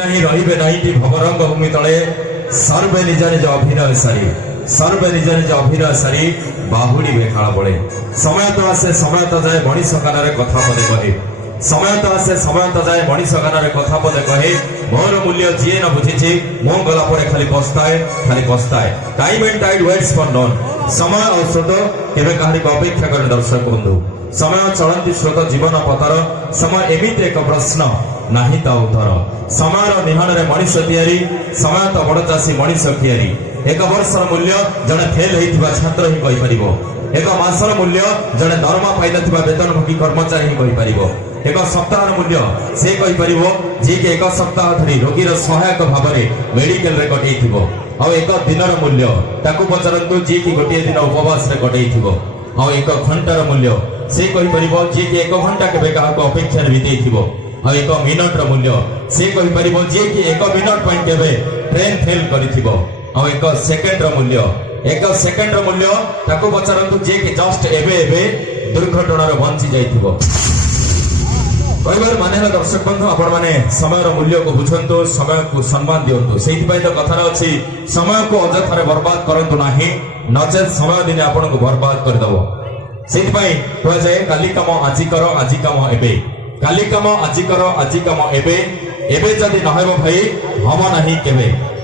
नहीं रहिबे नाहीटी भवरंग भूमि तले सर्वे निज निज अभिनय सारी सर्वे निज निज अभिनय सारी बाहुड़ी बेखाड़ बड़े समय तो आसे समय तो जाए मनीष कान कथा पदे कहे समय तो आसे समय तो जाए मनीष कान कथा पदे कहे मोर मूल्य जी न बुझी मो गला पड़े खाली पस्ताए time and tide waits for none समय और स्रोत केवे कहानी को अपेक्षा करे दर्शक बंधु समय चलती स्रोत जीवन पथर समय एमिति एक प्रश्न नाही ता उत्तर समय निहान रे मनीष तैयारी समय तो बड़ चाषी मनीष तैयारी एक वर्षर मूल्य जड़े फेल होइथिबा छात्र ही कहि परिबो एक मासर मूल्य जड़े दरमा पाइ नथिबा वेतनभोगी कर्मचारी ही कहि परिबो एक सप्ताहर मूल्य से कहि परिबो जे के एक सप्ताह धरि रोगीर सहायक भाबरे मेडिकल रे कटैथिबो आ एक दिनर मूल्य ताकू पचरंतु जे कि गोटे दिन उपवास रे कटैथिबो आ एक घंटार मूल्य से कहि परिबो जे कि एक घंटा केबे काहाको अपेक्षा रे बितेइथिबो आ एक मिनटर मूल्य से कहि परिबो जे कि एक मिनट पॉइंट केबे ट्रेन फेल करिथिबो आ एक सेकंड मूल्य ताकू पचरंतु जे कि जस्ट एबे दुर्घटना रे बंची जाइथिबो कहबार माने है दर्शक बंधु आपण माने समय मूल्य को बुझंतु समय को सम्मान दियंतु सेहि पई तो कथा अछि समय को अजथारे बर्बाद करंतु नाही नचे समय दिने आपण को बर्बाद कर दबो सेहि पई कह जाय काली काम आजि करो आजि काम एबे काली काम आजि करो आजि काम एबे जदी न हेबो भाई हम नाही केबे।